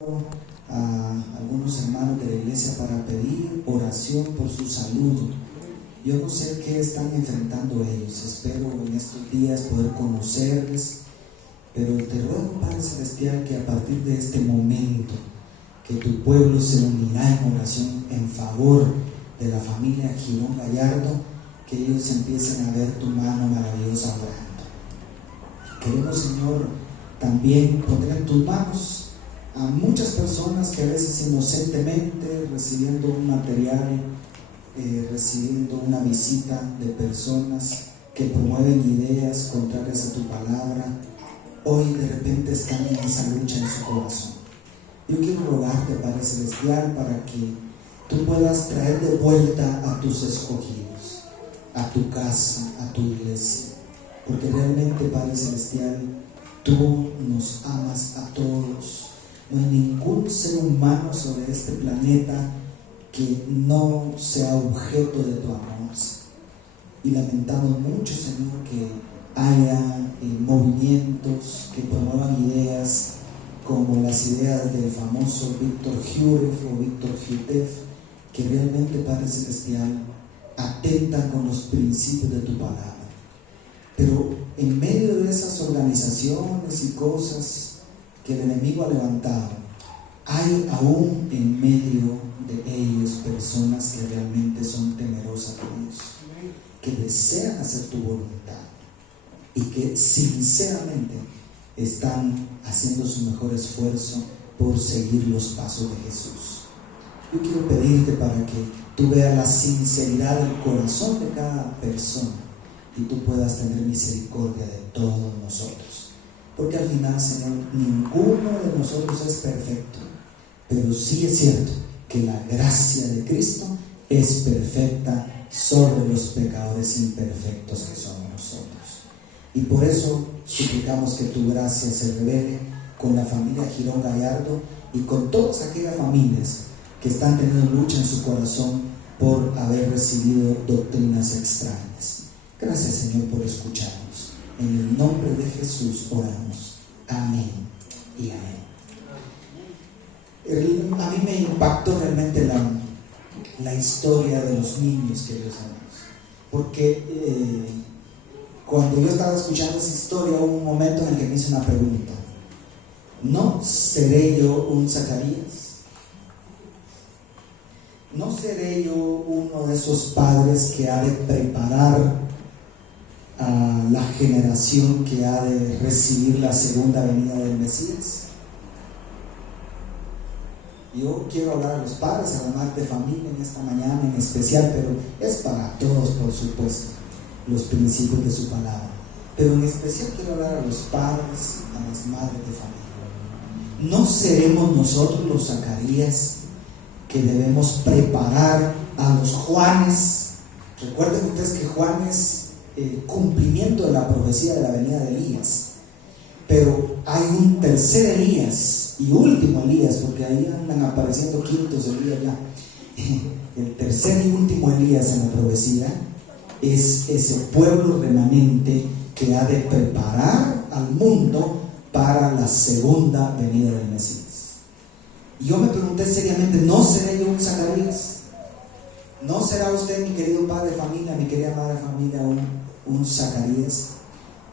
A algunos hermanos de la iglesia para pedir oración por su salud. Yo no sé qué están enfrentando ellos, espero en estos días poder conocerles, pero te ruego, Padre Celestial, que a partir de este momento que tu pueblo se unirá en oración en favor de la familia Girón Gallardo, que ellos empiecen a ver tu mano maravillosa obrando. Queremos, Señor, también poner en tus manos a muchas personas que a veces inocentemente, recibiendo un material, recibiendo una visita de personas que promueven ideas contrarias a tu palabra, hoy de repente están en esa lucha en su corazón. Yo quiero rogarte, Padre Celestial, para que tú puedas traer de vuelta a tus escogidos, a tu casa, a tu iglesia, porque realmente, Padre Celestial, tú nos amas a todos. No hay ningún ser humano sobre este planeta que no sea objeto de tu amor. Y lamentamos mucho, Señor, que haya movimientos que promuevan ideas como las ideas del famoso Víctor Juref o Víctor Jutef, que realmente, Padre Celestial, atentan con los principios de tu palabra. Pero en medio de esas organizaciones y cosas que el enemigo ha levantado, hay aún en medio de ellos personas que realmente son temerosas de Dios, que desean hacer tu voluntad y que sinceramente están haciendo su mejor esfuerzo por seguir los pasos de Jesús. Yo quiero pedirte para que tú veas la sinceridad del corazón de cada persona y tú puedas tener misericordia de todos nosotros. Porque al final, Señor, ninguno de nosotros es perfecto, pero sí es cierto que la gracia de Cristo es perfecta sobre los pecadores imperfectos que somos nosotros. Y por eso suplicamos que tu gracia se revele con la familia Girón Gallardo y con todas aquellas familias que están teniendo lucha en su corazón por haber recibido doctrinas extrañas. Gracias, Señor, por escucharnos. En el nombre de Jesús oramos. Amén y amén. A mí me impactó realmente la historia de los niños, queridos amigos, porque cuando yo estaba escuchando esa historia hubo un momento en el que me hice una pregunta: ¿no seré yo un Zacarías? ¿No seré yo uno de esos padres que ha de preparar a la generación que ha de recibir la segunda venida del Mesías? Yo quiero hablar a los padres, a la madre de familia en esta mañana en especial, pero es para todos, por supuesto, los principios de su palabra. Pero en especial quiero hablar a los padres, a las madres de familia. ¿No seremos nosotros los Zacarías que debemos preparar a los Juanes? Recuerden ustedes que Juan es el cumplimiento de la profecía de la venida de Elías, pero hay un tercer Elías y último Elías, porque ahí andan apareciendo quintos Elías ya. El tercer y último Elías en la profecía es ese pueblo remanente que ha de preparar al mundo para la segunda venida del Mesías. Y yo me pregunté seriamente: ¿no seré yo un Zacarías? ¿No será usted, mi querido padre de familia, mi querida madre de familia, un Zacarías?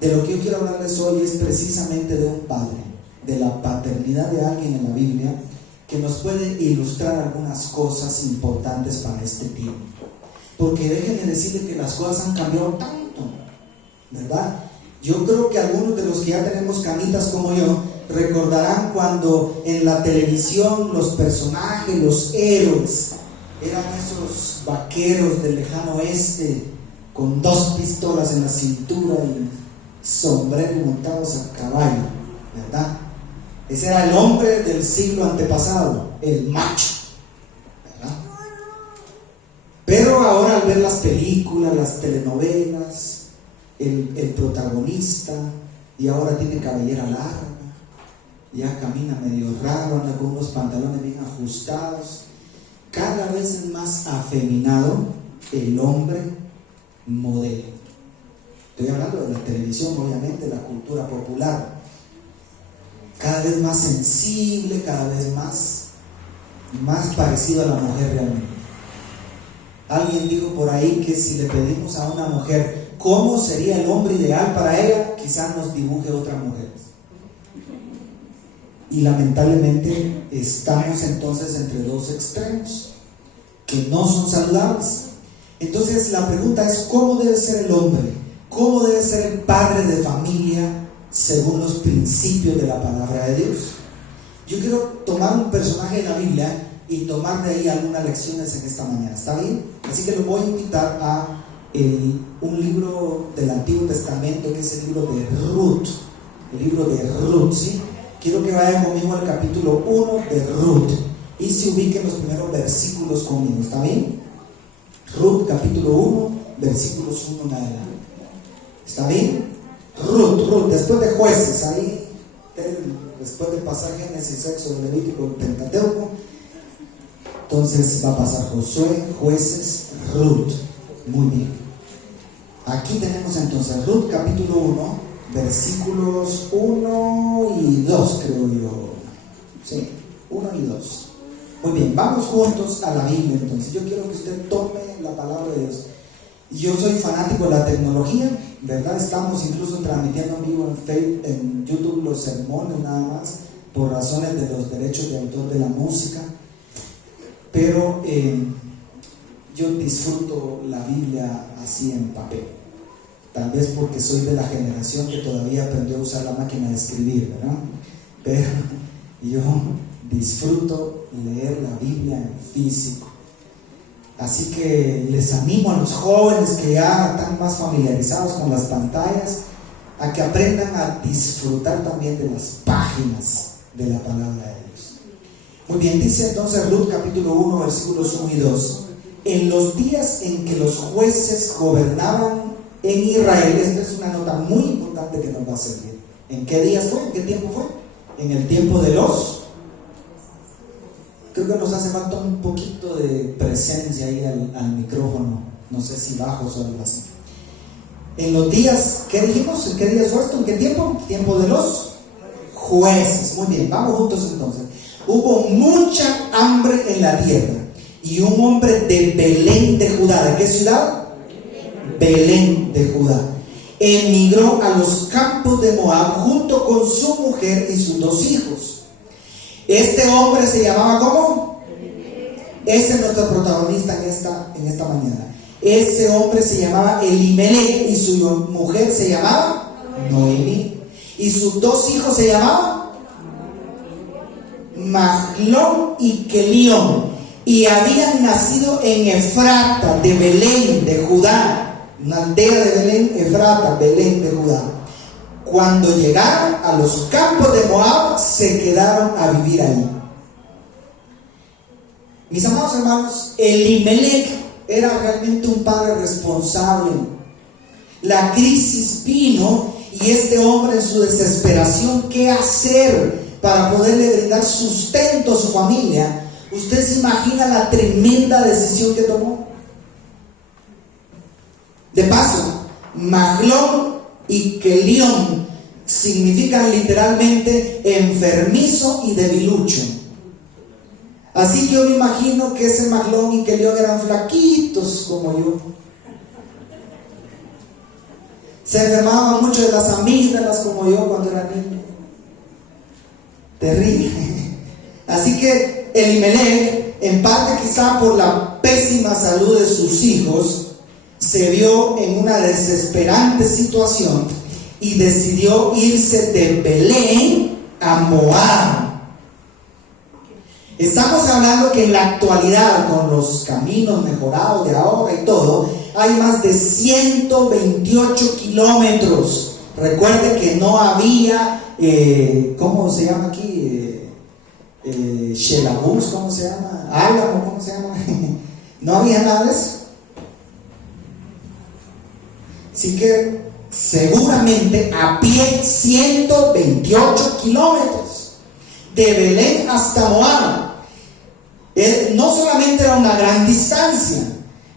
De lo que yo quiero hablarles hoy es precisamente de un padre, de la paternidad de alguien en la Biblia que nos puede ilustrar algunas cosas importantes para este tiempo. Porque déjenme decirles que las cosas han cambiado tanto, ¿verdad? Yo creo que algunos de los que ya tenemos canitas como yo recordarán cuando en la televisión los personajes, los héroes, eran esos vaqueros del lejano oeste con 2 pistolas en la cintura y sombrero montados a caballo, ¿verdad? Ese era el hombre del siglo antepasado, el macho, ¿verdad? Pero ahora al ver las películas, las telenovelas, el protagonista, y ahora tiene cabellera larga, ya camina medio raro, anda con unos pantalones bien ajustados, cada vez es más afeminado el hombre modelo. Estoy hablando de la televisión, obviamente, la cultura popular. cada vez más sensible, cada vez más parecido a la mujer realmente. Alguien dijo por ahí que si le pedimos a una mujer cómo sería el hombre ideal para ella, quizás nos dibuje otra mujer. Y lamentablemente estamos entonces entre dos extremos que no son saludables. Entonces la pregunta es: ¿cómo debe ser el hombre? ¿Cómo debe ser el padre de familia según los principios de la palabra de Dios? Yo quiero tomar un personaje de la Biblia y tomar de ahí algunas lecciones en esta mañana, ¿está bien? Así que los voy a invitar a un libro del Antiguo Testamento, que es el libro de Ruth. El libro de Ruth, ¿sí? Quiero que vayan conmigo al capítulo 1 de Ruth y se ubiquen los primeros versículos conmigo, ¿está bien? Ruth capítulo 1, versículos 1 en adelante. ¿Está bien? Ruth, después de Jueces, ahí, después de pasar Génesis, Éxodo, Levítico, Pentateuco, entonces va a pasar Josué, Jueces, Ruth. Muy bien. Aquí tenemos entonces Ruth capítulo 1, versículos 1 y 2, creo yo. Sí, 1 y 2. Muy bien, vamos juntos a la Biblia entonces. Yo quiero que usted tome la palabra de Dios. Yo soy fanático de la tecnología, ¿verdad? Estamos incluso transmitiendo en vivo en YouTube los sermones nada más, por razones de los derechos de autor de la música. Pero yo disfruto la Biblia así en papel. Tal vez porque soy de la generación que todavía aprendió a usar la máquina de escribir, ¿verdad? Pero yo disfruto leer la Biblia en físico. Así que les animo a los jóvenes que ya están más familiarizados con las pantallas a que aprendan a disfrutar también de las páginas de la palabra de Dios. Muy bien, dice entonces Ruth capítulo 1 versículos 1 y 2: en los días en que los jueces gobernaban en Israel. Esta es una nota muy importante que nos va a servir. ¿En qué días fue? ¿En qué tiempo fue? En el tiempo de los... Creo que nos hace falta un poquito de presencia ahí al micrófono, no sé si bajos o algo así. En los días, ¿qué dijimos? ¿En qué días fue esto? ¿En qué tiempo? Tiempo de los jueces. Muy bien, vamos juntos entonces. Hubo mucha hambre en la tierra y un hombre de Belén de Judá. ¿De qué ciudad? Belén de Judá. Emigró a los campos de Moab junto con su mujer y sus 2 hijos. Este hombre se llamaba ¿cómo? Ese es nuestro protagonista en esta mañana. Ese hombre se llamaba Elimelech y su mujer se llamaba Noemí. Y sus 2 hijos se llamaban Mahlón y Kelión. Y habían nacido en Efrata de Belén de Judá, una aldea de Belén, Efrata, Belén de Judá. Cuando llegaron a los campos de Moab, se quedaron a vivir ahí. Mis amados hermanos, Elimelech era realmente un padre responsable. La crisis vino y este hombre, en su desesperación, ¿qué hacer para poderle brindar sustento a su familia? ¿Usted se imagina la tremenda decisión que tomó? De paso, Mahlón y Kelión significan literalmente enfermizo y debilucho. Así que yo me imagino que ese Mahlón y Kelión eran flaquitos como yo. Se enfermaban mucho de las amígdalas como yo cuando era niño. Terrible. Así que Elimelech, en parte quizá por la pésima salud de sus hijos, se vio en una desesperante situación y decidió irse de Belén a Moab. Estamos hablando que en la actualidad, con los caminos mejorados de ahora y todo, hay más de 128 kilómetros. Recuerde que no había, ¿cómo se llama aquí? Xelabús, ¿cómo se llama? Álamo, ¿cómo se llama? No había nada de eso. Así que seguramente a pie 128 kilómetros de Belén hasta Moab. No solamente era una gran distancia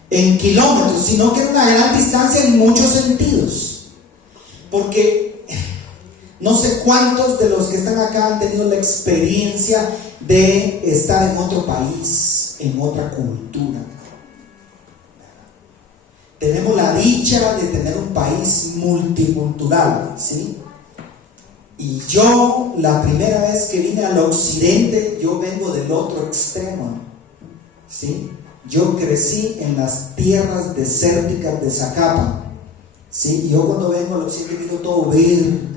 en kilómetros, sino que era una gran distancia en muchos sentidos. Porque No sé cuántos de los que están acá han tenido la experiencia de estar en otro país, en otra cultura. Tenemos la dicha de tener un país multicultural, ¿sí? Y yo, la primera vez que vine al occidente, yo vengo del otro extremo, ¿sí? Yo crecí en las tierras desérticas de Zacapa, ¿sí? Y yo cuando vengo al occidente digo todo verde.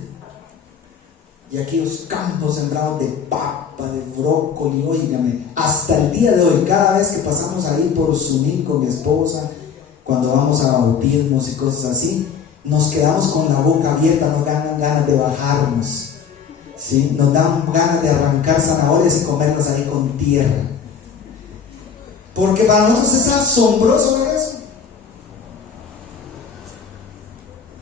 Y aquí los campos sembrados de papa, de brócoli, óigame, hasta el día de hoy, cada vez que pasamos ahí por Sunín con mi esposa, cuando vamos a bautismos y cosas así, nos quedamos con la boca abierta, nos dan ganas de bajarnos, ¿sí? Nos dan ganas de arrancar zanahorias y comerlas ahí con tierra. Porque para nosotros es asombroso ver eso.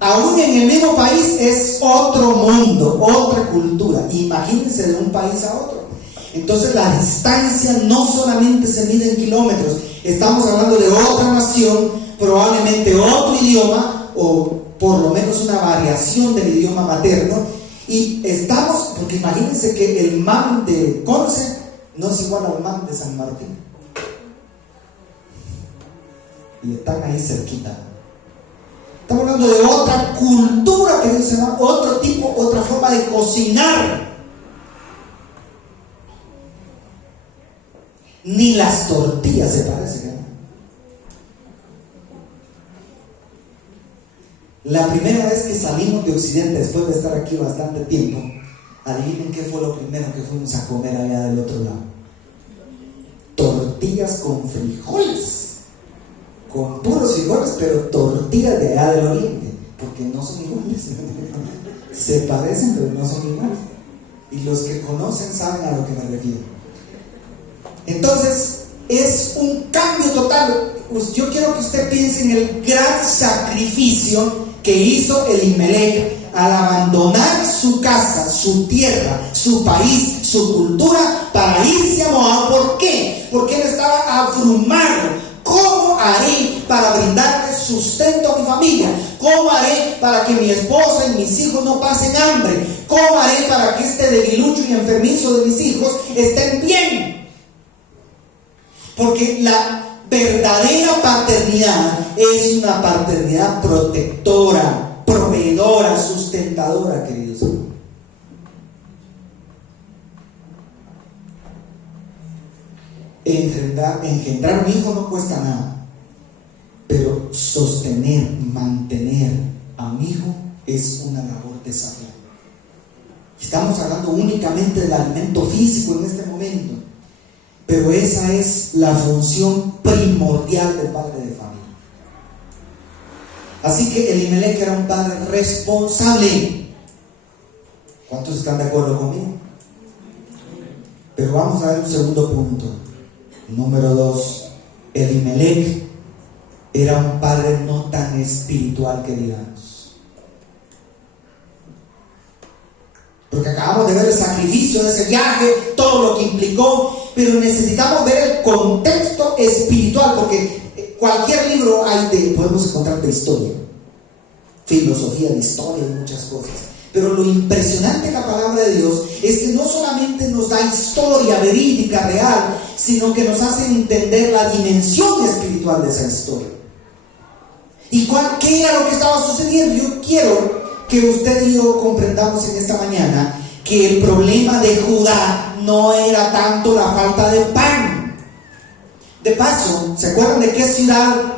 Aún en el mismo país es otro mundo, otra cultura. Imagínense de un país a otro. Entonces la distancia no solamente se mide en kilómetros. Estamos hablando de otra nación, probablemente otro idioma, o por lo menos una variación del idioma materno. Y estamos, porque imagínense que el MAM de Conce no es igual al MAM de San Martín. Y están ahí cerquita. Estamos hablando de otra cultura, que se llama otro tipo, otra forma de cocinar. Ni las tortillas se parecen, ¿no? La primera vez que salimos de Occidente, después de estar aquí bastante tiempo, adivinen qué fue lo primero que fuimos a comer allá del otro lado. Tortillas con frijoles. Con puros frijoles, pero tortillas de allá del oriente, porque no son iguales. Se parecen, pero no son iguales. Y los que conocen saben a lo que me refiero. Entonces, es un cambio total. Yo quiero que usted piense en el gran sacrificio que hizo Elimelech al abandonar su casa, su tierra, su país, su cultura, para irse a Moab. ¿Por qué? Porque él estaba abrumado. ¿Cómo haré para brindarle sustento a mi familia? ¿Cómo haré para que mi esposa y mis hijos no pasen hambre? ¿Cómo haré para que este debilucho y enfermizo de mis hijos estén bien? Porque la verdadera paternidad es una paternidad protectora, proveedora, sustentadora, queridos hermanos. Engendrar un hijo no cuesta nada, pero sostener, mantener a un hijo es una labor desafiante. Estamos hablando únicamente del alimento físico en este momento, pero esa es la función primordial del padre de familia. Así que Elimelech era un padre responsable. ¿Cuántos están de acuerdo conmigo? Pero vamos a ver un segundo punto. Número 2, Elimelech era un padre no tan espiritual que digamos. Porque acabamos de ver el sacrificio de ese viaje, todo lo que implicó, pero necesitamos ver el contexto espiritual, porque cualquier libro podemos encontrar de historia, filosofía de historia y muchas cosas. Pero lo impresionante de la palabra de Dios es que no solamente nos da historia verídica, real, sino que nos hace entender la dimensión espiritual de esa historia. ¿Y qué era lo que estaba sucediendo? Yo quiero que usted y yo comprendamos en esta mañana que el problema de Judá no era tanto la falta de pan. De paso, ¿se acuerdan de qué ciudad?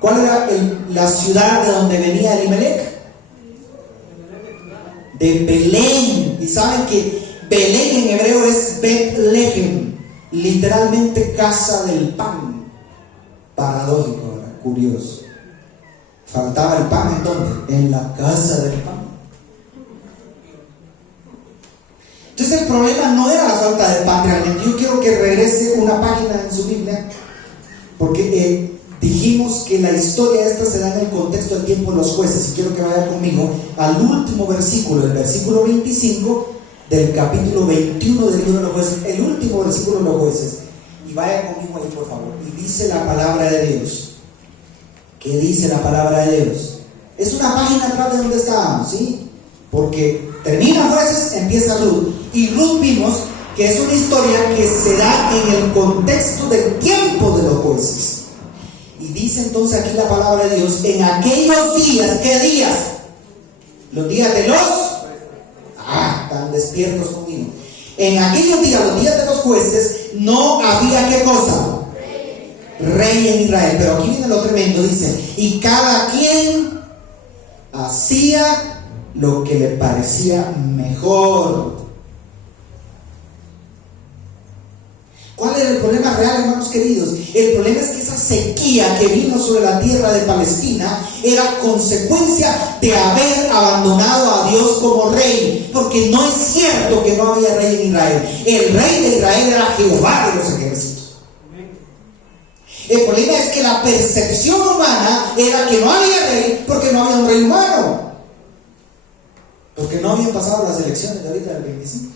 ¿Cuál era la ciudad de donde venía Elimelech? De Belén. Y saben que Belén en hebreo es Betlehem, literalmente casa del pan. Paradójico, ¿verdad? Curioso. Faltaba el pan, ¿en dónde? En la casa del pan. Entonces el problema no era la falta de pan realmente. Yo quiero que regrese una página en su Biblia, porque dijimos que la historia esta se da en el contexto del tiempo de los jueces, y quiero que vaya conmigo al último versículo, el versículo 25 del capítulo 21 del libro de los jueces, el último versículo de los jueces, y vaya conmigo ahí por favor. Y dice la palabra de Dios. ¿Qué dice la palabra de Dios? Es una página atrás de donde estábamos, ¿sí? Porque termina Jueces, empieza Ruth. Y Ruth vimos que es una historia que se da en el contexto del tiempo de los jueces. Y dice entonces aquí la palabra de Dios, en aquellos días, ¿qué días? Los días de los... están despiertos conmigo. En aquellos días, los días de los jueces, no había ¿qué cosa? Rey en Israel. Pero aquí viene lo tremendo, dice, y cada quien hacía lo que le parecía mejor. ¿Cuál era el problema real, hermanos queridos? El problema es que esa sequía que vino sobre la tierra de Palestina era consecuencia de haber abandonado a Dios como rey, porque no es cierto que no había rey en Israel. El rey de Israel era Jehová de los ejércitos. El problema es que la percepción humana era que no había rey porque no había un rey humano, porque no habían pasado las elecciones de ahorita del 25.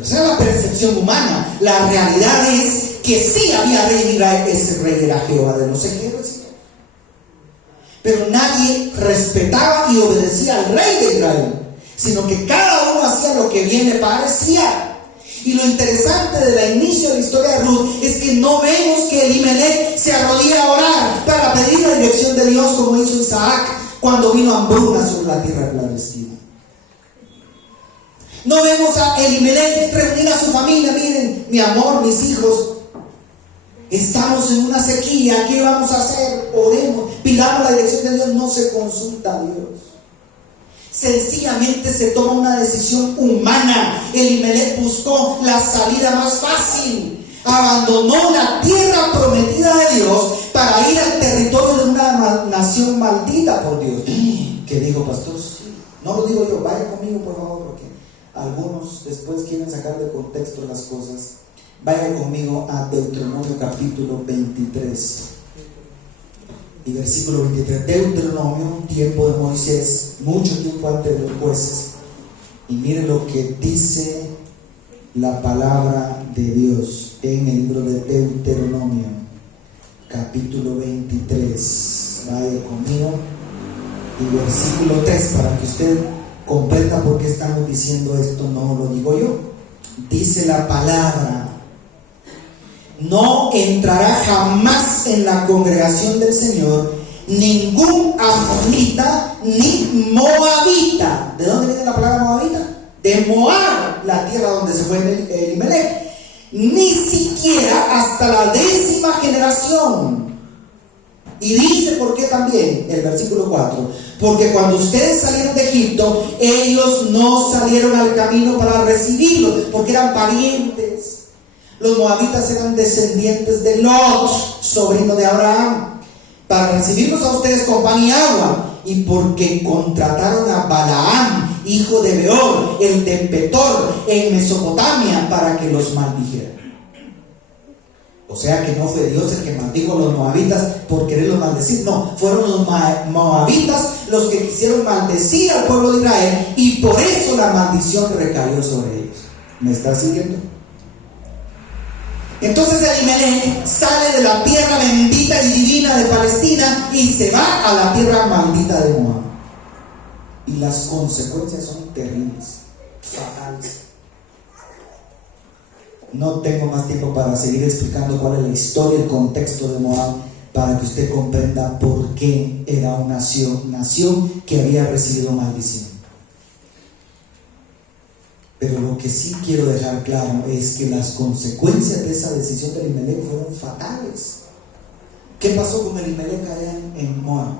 Esa es la percepción humana. La realidad es que sí había rey en Israel. Ese rey era Jehová de los ejércitos. Pero nadie respetaba y obedecía al rey de Israel, sino que cada uno hacía lo que bien le parecía. Y lo interesante del inicio de la historia de Ruth es que no vemos que Elimelech se arrodilla a orar para pedir la dirección de Dios como hizo Isaac cuando vino hambruna sobre la tierra de Palestina. No vemos a Elimelech reunir a su familia. Miren, mi amor, mis hijos, estamos en una sequía, ¿qué vamos a hacer? Oremos, pidamos la dirección de Dios. No se consulta a Dios, sencillamente se toma una decisión humana. Elimelech buscó la salida más fácil, abandonó la tierra prometida de Dios para ir al territorio de una nación maldita por Dios. ¿Qué dijo, pastor? No lo digo yo, vaya conmigo por favor, porque algunos después quieren sacar de contexto las cosas. Vaya conmigo a Deuteronomio capítulo 23 y versículo 23. Deuteronomio, tiempo de Moisés, mucho tiempo antes de los jueces. Y mire lo que dice la palabra de Dios en el libro de Deuteronomio capítulo 23. Vaya conmigo y versículo 3 para que usted comprenda por qué estamos diciendo esto. No lo digo yo, dice la palabra: no entrará jamás en la congregación del Señor ningún amonita ni moabita. ¿De dónde viene la palabra moabita? De Moab, la tierra donde se fue Elimelech. Ni siquiera hasta la 10ª generación. Y dice por qué también, el versículo 4: porque cuando ustedes salieron de Egipto, ellos no salieron al camino para recibirlos, porque eran parientes. Los moabitas eran descendientes de Lot, sobrino de Abraham, para recibirlos a ustedes con pan y agua. Y porque contrataron a Balaam, hijo de Beor, el de Petor, en Mesopotamia, para que los maldijera. O sea que no fue Dios el que maldijo a los moabitas por quererlos maldecir. No, fueron los moabitas los que quisieron maldecir al pueblo de Israel, y por eso la maldición recayó sobre ellos. ¿Me está siguiendo? Entonces Elimelech sale de la tierra bendita y divina de Palestina y se va a la tierra maldita de Moab. Y las consecuencias son terribles, fatales. No tengo más tiempo para seguir explicando cuál es la historia, el contexto de Moab, para que usted comprenda por qué era una nación que había recibido maldición. Pero lo que sí quiero dejar claro es que las consecuencias de esa decisión de Elimelech fueron fatales. ¿Qué pasó con Elimelech allá en Moab?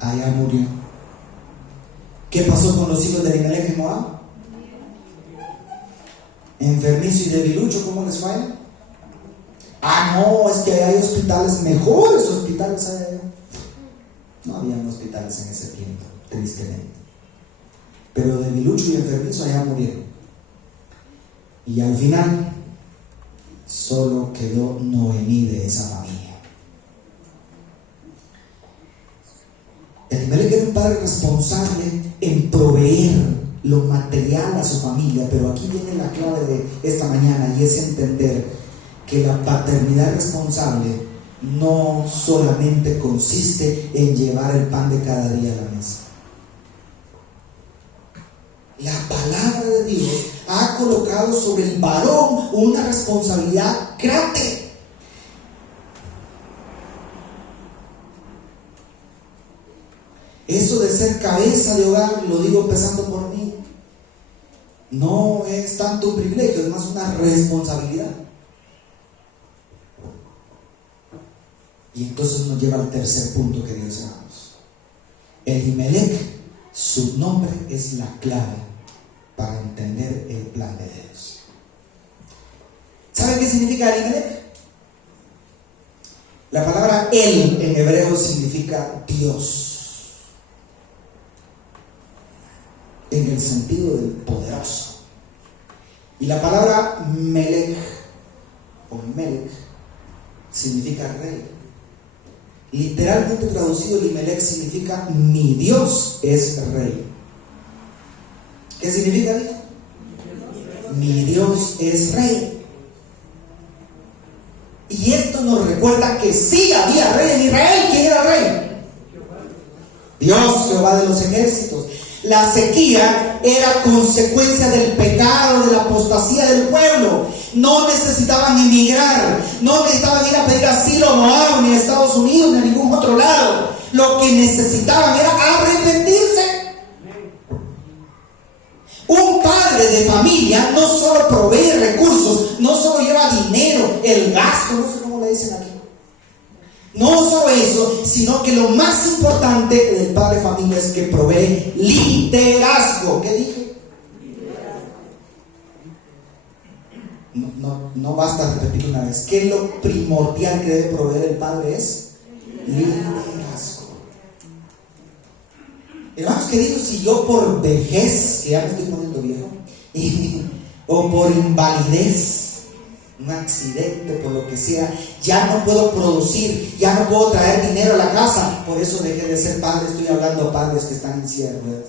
Allá murió. ¿Qué pasó con los hijos de Elimelech en Moab? Enfermizo y debilucho, ¿cómo les fue? No, es que hay hospitales, mejores hospitales allá. No habían hospitales en ese tiempo, tristemente. Pero debilucho y enfermizo allá murieron. Y al final solo quedó Noemí de esa familia. Elimelech era un padre responsable en proveer lo material a su familia, pero aquí viene la clave de esta mañana, y es entender que la paternidad responsable no solamente consiste en llevar el pan de cada día a la mesa. La palabra de Dios ha colocado sobre el varón una responsabilidad grande. Eso de ser cabeza de hogar, lo digo empezando por mí, no es tanto un privilegio, es más una responsabilidad. Y entonces nos lleva al tercer punto, queridos hermanos. Elimelech, su nombre es la clave para entender el plan de Dios. ¿Sabe qué significa Elimelech? La palabra El en hebreo significa Dios, en el sentido del poderoso. Y la palabra Melech o Melech significa rey. Literalmente traducido, Elimelech significa mi Dios es rey. ¿Qué significa? Mi Dios es rey. Y esto nos recuerda que sí había rey en Israel. ¿Quién era rey? Dios, Jehová de los ejércitos. La sequía era consecuencia del pecado, de la apostasía del pueblo. No necesitaban emigrar, no necesitaban ir a pedir asilo a Moab, ni a Estados Unidos, ni a ningún otro lado. Lo que necesitaban era arrepentirse. Un padre de familia no solo provee recursos, no solo lleva dinero, el gasto, no sé cómo le dicen aquí. No solo eso, sino que lo más importante del padre de familia es que provee liderazgo. ¿Qué dije? No basta repetir una vez. ¿Qué es lo primordial que debe proveer el padre? Es liderazgo. Hermanos queridos, si yo por vejez, que ya me estoy poniendo viejo, o por invalidez, un accidente, por lo que sea, ya no puedo producir, ya no puedo traer dinero a la casa, por eso dejé de ser padre. Estoy hablando a padres que están en silla de ruedas,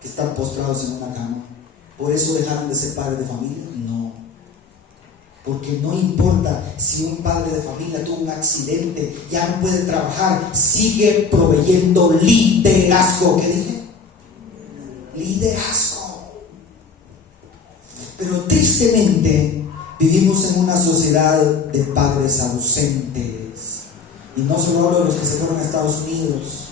que están postrados en una cama. ¿Por eso dejaron de ser padres de familia? No, porque no importa si un padre de familia tuvo un accidente, ya no puede trabajar, sigue proveyendo liderazgo. ¿Qué dije? Liderazgo. Pero tristemente vivimos en una sociedad de padres ausentes. Y no solo hablo de los que se fueron a Estados Unidos,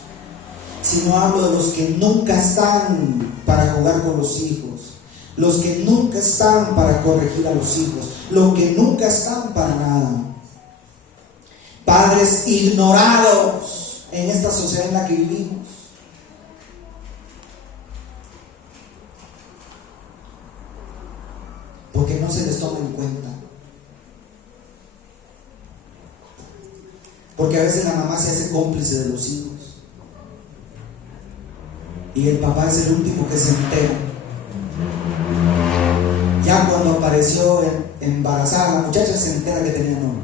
sino hablo de los que nunca están para jugar con los hijos, los que nunca están para corregir a los hijos, los que nunca están para nada. Padres ignorados en esta sociedad en la que vivimos. Porque no se les toma en cuenta. Porque a veces la mamá se hace cómplice de los hijos y el papá es el último que se entera. Ya cuando apareció embarazada la muchacha, se entera que tenía novio.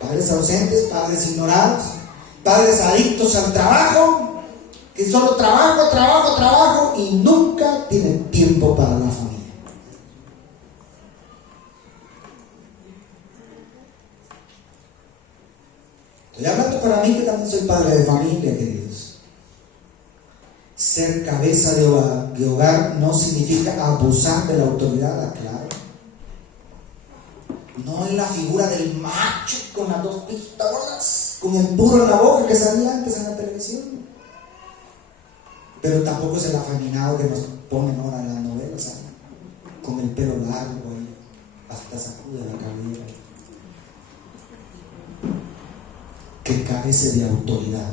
Padres ausentes, padres ignorados, padres adictos al trabajo, que solo trabajo y nunca tienen tiempo para la familia. Estoy hablando para mí, que también soy padre de familia, queridos. Ser cabeza de hogar no significa abusar de la autoridad, aclaro. No en la figura del macho con las dos pistolas, con el puro en la boca que salía antes en la televisión. Pero tampoco es el afeminado que nos ponen ahora en las novelas, ¿sabes? Con el pelo largo y hasta sacude la cabeza, que carece de autoridad.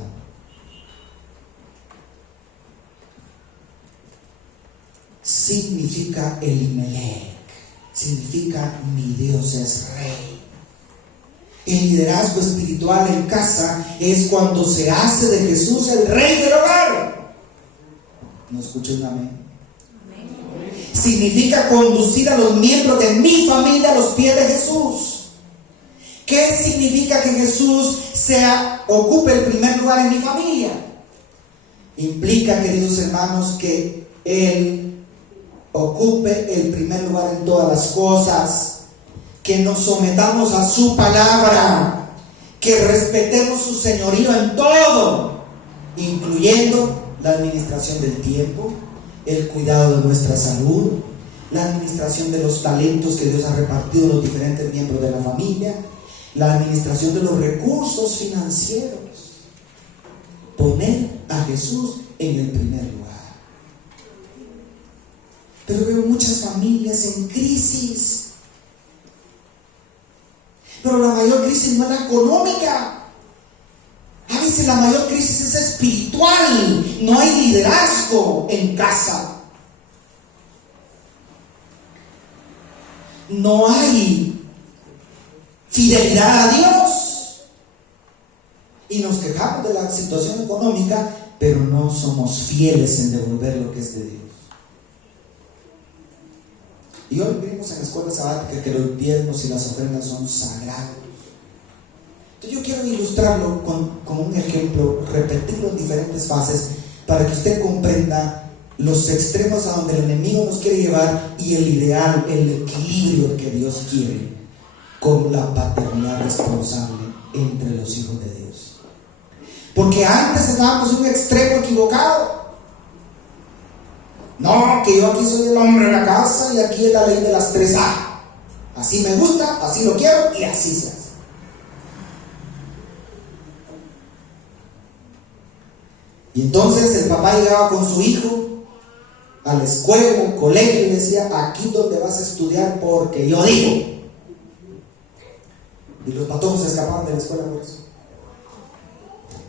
Significa Elimelech, significa mi Dios es rey. El liderazgo espiritual en casa es cuando se hace de Jesús el rey del hogar. ¿No escuché un amén? Significa conducir a los miembros de mi familia a los pies de Jesús. ¿Qué significa que Jesús ocupe el primer lugar en mi familia? Implica, queridos hermanos, que Él ocupe el primer lugar en todas las cosas, que nos sometamos a su palabra, que respetemos su señorío en todo, incluyendo la administración del tiempo, el cuidado de nuestra salud, la administración de los talentos que Dios ha repartido a los diferentes miembros de la familia, la administración de los recursos financieros. Poner a Jesús en el primer lugar. Pero veo muchas familias en crisis. Pero la mayor crisis no es la económica. A veces la mayor crisis es espiritual. No hay liderazgo en casa. No hay fidelidad a Dios. Y nos quejamos de la situación económica, pero no somos fieles en devolver lo que es de Dios. Y hoy vimos en la escuela sabática que los diezmos y las ofrendas son sagrados. Entonces yo quiero ilustrarlo con un ejemplo, repetirlo en diferentes fases, para que usted comprenda los extremos a donde el enemigo nos quiere llevar y el ideal, el equilibrio que Dios quiere con la paternidad responsable entre los hijos de Dios. Porque antes estábamos en un extremo equivocado. No, que yo aquí soy el hombre de la casa y aquí es la ley de las 3A. Así me gusta, así lo quiero y así se hace. Y entonces el papá llegaba con su hijo a la escuela, al colegio, y le decía: aquí donde vas a estudiar porque yo digo. Y los patojos se escapaban de la escuela por eso.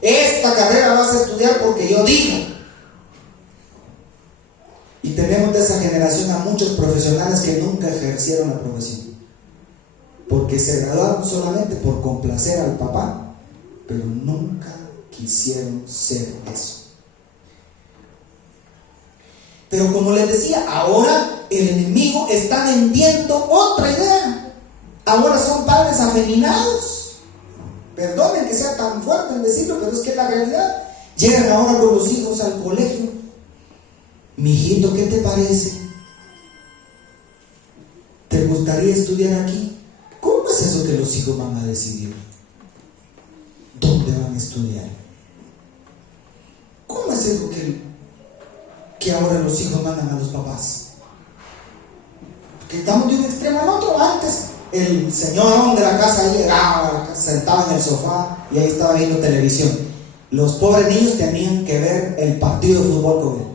Esta carrera vas a estudiar porque yo digo. Y tenemos de esa generación a muchos profesionales que nunca ejercieron la profesión, porque se graduaron solamente por complacer al papá, pero nunca quisieron ser eso. Pero como les decía, ahora el enemigo está vendiendo otra idea. Ahora son padres afeminados. Perdonen que sea tan fuerte en decirlo, pero es que es la realidad. Llegan ahora con los hijos al colegio. Mijito, ¿qué te parece? ¿Te gustaría estudiar aquí? ¿Cómo es eso que los hijos van a decidir dónde van a estudiar? ¿Cómo es eso que ahora los hijos mandan a los papás? Porque estamos de un extremo al otro. Antes el señor de la casa llegaba, sentaba en el sofá y ahí estaba viendo televisión. Los pobres niños tenían que ver el partido de fútbol con él.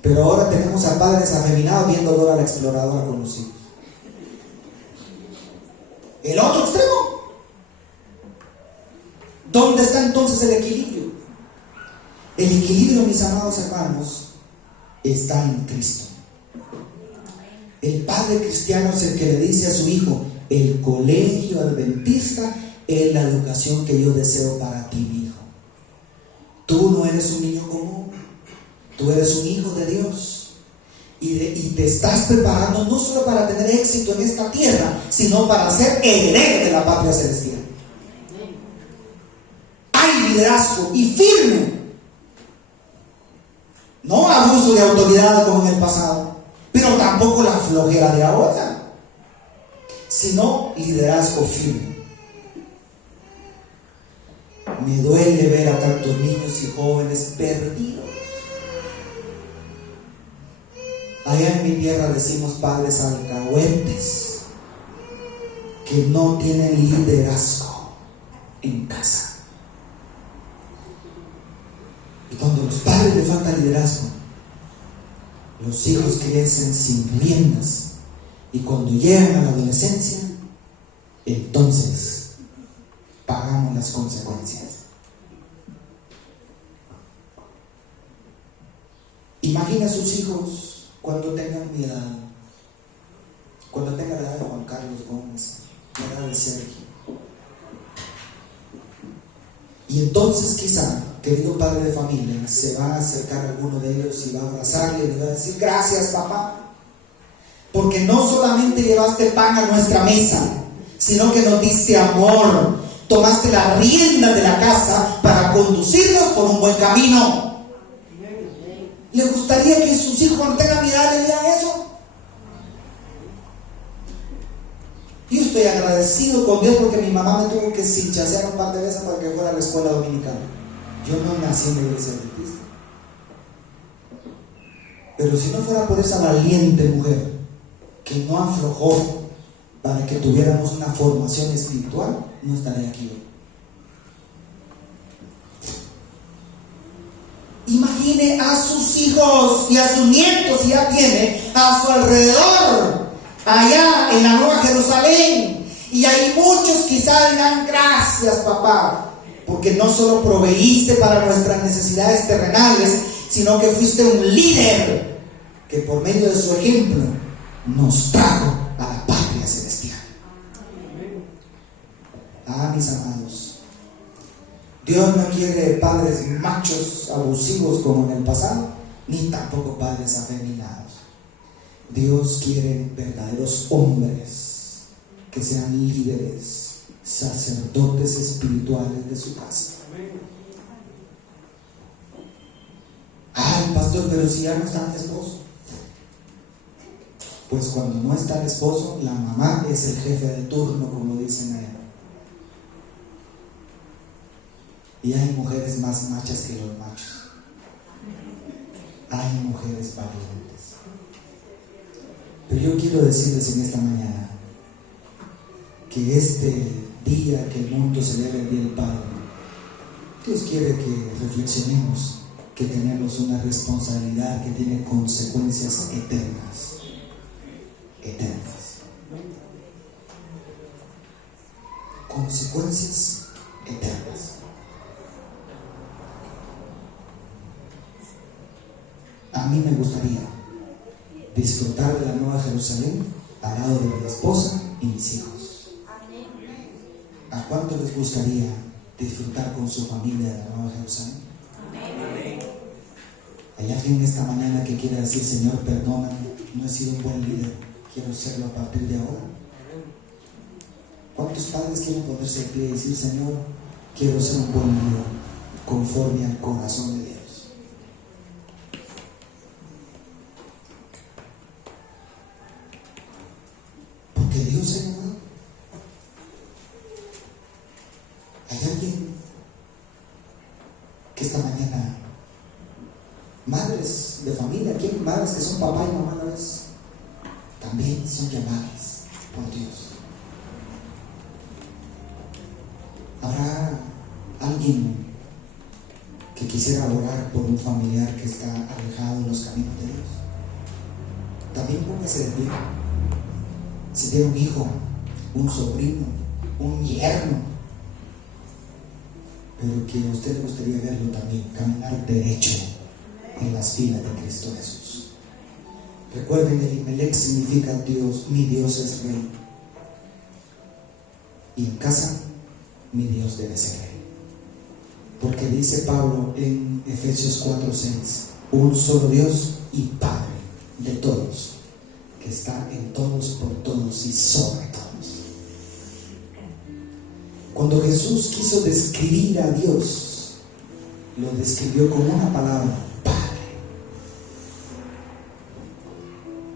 Pero ahora tenemos a padres afeminados viendo Dora la Exploradora con los hijos. El otro extremo. ¿Dónde está entonces el equilibrio? El equilibrio, mis amados hermanos, está en Cristo. El padre cristiano es el que le dice a su hijo: el colegio adventista es la educación que yo deseo para ti, mi hijo. Tú no eres un niño común, tú eres un hijo de Dios. Y te estás preparando no solo para tener éxito en esta tierra, sino para ser heredero de la patria celestial. Hay liderazgo y firme. No abuso de autoridad como en el pasado, pero tampoco la flojera de ahora, sino liderazgo firme. Me duele ver a tantos niños y jóvenes perdidos. Allá en mi tierra decimos padres alcahuetes, que no tienen liderazgo en casa. Y cuando a los padres les falta liderazgo, los hijos crecen sin riendas, y cuando llegan a la adolescencia, entonces pagamos las consecuencias. Imagina a sus hijos cuando tengan mi edad, cuando tengan la edad de Juan Carlos Gómez, la edad de Sergio. Y entonces quizá, querido padre de familia, se va a acercar a alguno de ellos y va a abrazarle y le va a decir: gracias, papá, porque no solamente llevaste pan a nuestra mesa, sino que nos diste amor, tomaste la rienda de la casa para conducirnos por un buen camino. ¿Le gustaría que sus hijos cuando tengan mi edad le digan eso? Yo estoy agradecido con Dios porque mi mamá me tuvo que cinchasear un par de veces para que fuera a la escuela dominicana. Yo no nací en la iglesia adventista. Pero si no fuera por esa valiente mujer que no aflojó para que tuviéramos una formación espiritual, no estaría aquí hoy. Imagine a sus hijos y a sus nietos, si ya tiene, a su alrededor, allá en la Nueva Jerusalén. Y hay muchos quizás dirán: gracias, papá, porque no solo proveíste para nuestras necesidades terrenales, sino que fuiste un líder que por medio de su ejemplo nos trajo a la patria celestial. Ah, mis amados, Dios no quiere padres machos abusivos como en el pasado, ni tampoco padres afeminados. Dios quiere verdaderos hombres que sean líderes, sacerdotes espirituales de su casa. Ay, pastor, pero si ya no está el esposo. Pues cuando no está el esposo, la mamá es el jefe de turno, como dicen allá. Y hay mujeres más machas que los machos. Hay mujeres valientes. Pero yo quiero decirles en esta mañana que este día que el mundo celebra el Día del Padre, Dios quiere que reflexionemos que tenemos una responsabilidad que tiene consecuencias eternas. Eternas. Consecuencias eternas. A mí me gustaría disfrutar de la Nueva Jerusalén al lado de mi esposa y mis hijos. ¿A cuánto les gustaría disfrutar con su familia de la Nueva Jerusalén? ¿Hay alguien esta mañana que quiera decir: Señor, perdóname, no he sido un buen líder, quiero serlo a partir de ahora? ¿Cuántos padres quieren ponerse de pie y decir: Señor, quiero ser un buen líder conforme al corazón de Dios? Porque Dios se llama. ¿Hay alguien que esta mañana, madres de familia, aquí hay madres que son papá y mamá a la vez, también son llamadas por Dios? ¿Habrá alguien que quisiera orar por un familiar que está alejado de los caminos de Dios? También póngase de pie. Si tiene un hijo, un sobrino, un yerno, pero que a usted le gustaría verlo también caminar derecho en las filas de Cristo Jesús. Recuerden, Elimelech significa Dios, mi Dios es rey. Y en casa, mi Dios debe ser rey. Porque dice Pablo en Efesios 4:6, un solo Dios y Padre de todos, que está en todos, por todos y sobre todos. Cuando Jesús quiso describir a Dios, lo describió con una palabra: Padre.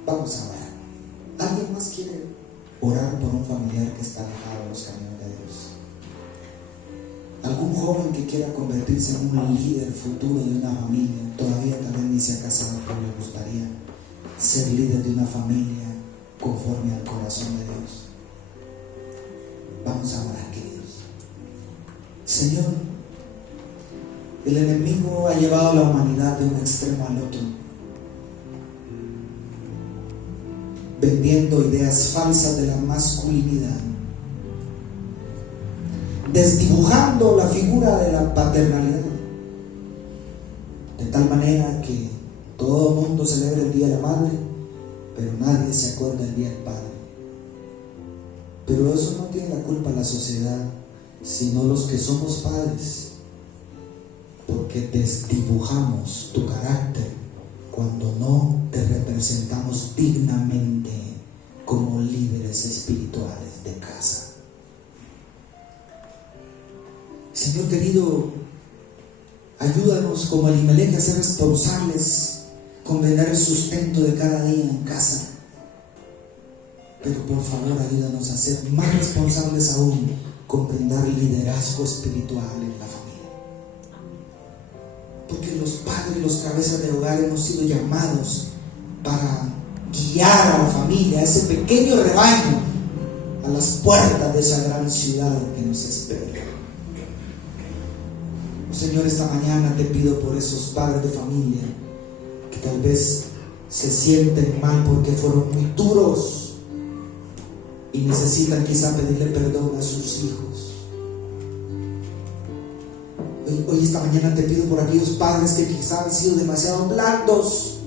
Vamos a orar. ¿Alguien más quiere orar por un familiar que está alejado de los caminos de Dios? ¿Algún joven que quiera convertirse en un líder futuro de una familia? Todavía tal vez ni se ha casado, pero le gustaría ser líder de una familia conforme al corazón de Dios. Vamos a orar, queridos. Señor, el enemigo ha llevado a la humanidad de un extremo al otro, vendiendo ideas falsas de la masculinidad, desdibujando la figura de la paternalidad, de tal manera que todo el mundo celebra el Día de la Madre, pero nadie se acuerda del Día del Padre. Pero eso no tiene la culpa la sociedad, sino los que somos padres, porque desdibujamos tu carácter cuando no te representamos dignamente como líderes espirituales de casa. Señor querido, ayúdanos como Elimelech a ser responsables comprender el sustento de cada día en casa. Pero por favor, ayúdanos a ser más responsables aún con brindar liderazgo espiritual en la familia. Porque los padres, los cabezas de hogar hemos sido llamados para guiar a la familia, a ese pequeño rebaño, a las puertas de esa gran ciudad que nos espera. Oh, Señor, esta mañana te pido por esos padres de familia que tal vez se sienten mal porque fueron muy duros y necesitan quizá pedirle perdón a sus hijos. Hoy esta mañana te pido por aquellos padres que quizá han sido demasiado blandos,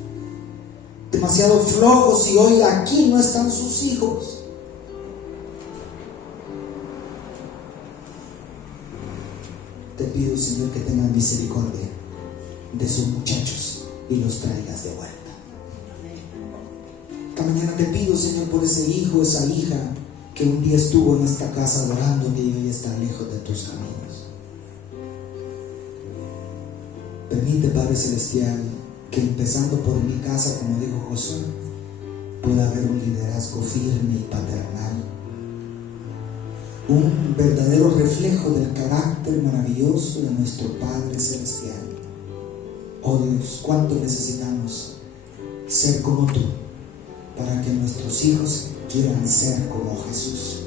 demasiado flojos, y hoy aquí no están sus hijos. Te pido, Señor, que tengas misericordia de sus muchachos y los traigas de vuelta. Esta mañana te pido, Señor, por ese hijo, esa hija que un día estuvo en esta casa adorándote y hoy está lejos de tus caminos. Permite, Padre Celestial, que empezando por mi casa, como dijo Josué, pueda haber un liderazgo firme y paternal, un verdadero reflejo del carácter maravilloso de nuestro Padre Celestial. Oh Dios, cuánto necesitamos ser como tú, para que nuestros hijos quieran ser como Jesús.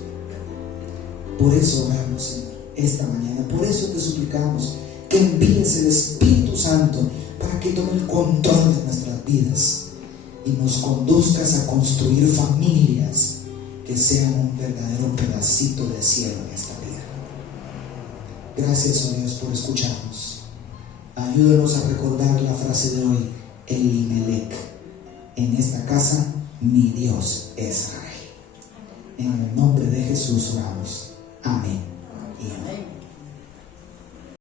Por eso oramos, Señor, esta mañana. Por eso te suplicamos que envíes el Espíritu Santo para que tome el control de nuestras vidas y nos conduzcas a construir familias que sean un verdadero pedacito de cielo en esta tierra. Gracias, oh Dios, por escucharnos. Ayúdanos a recordar la frase de hoy: Elimelech, en esta casa mi Dios es rey. En el nombre de Jesús oramos. Amén y amén.